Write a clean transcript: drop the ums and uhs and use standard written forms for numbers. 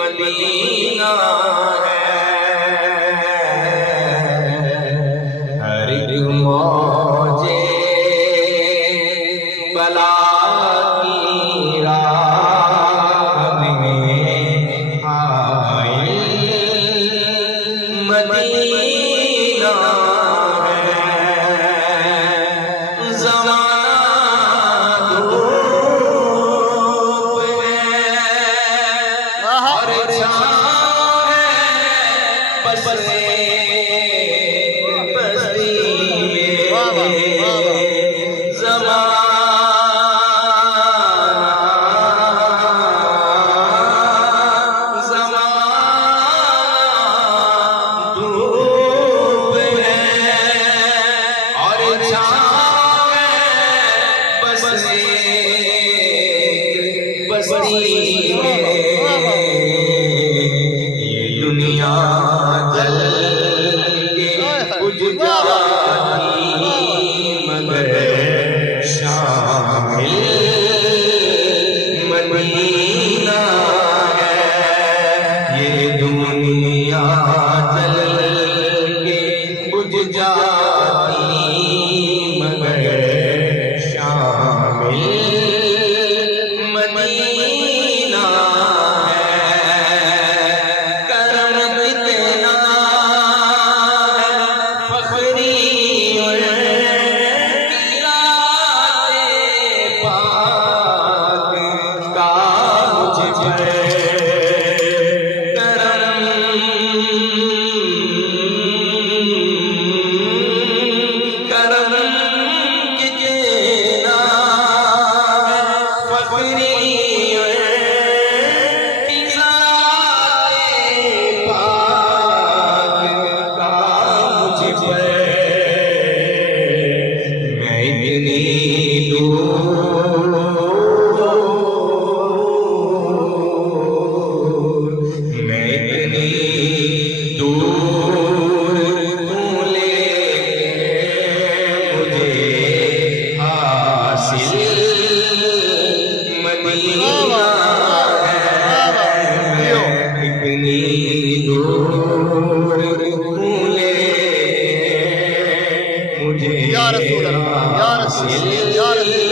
Medina है हर एक मौजे बला की राह में आए मदीना ये दुनिया जल के बुझ जाती मगर शामिल मदीना है। ये दुनिया जल के बुझ जाती मगर शामिल मदीना या रसूल अल्लाह, या रसूल, या रसूल।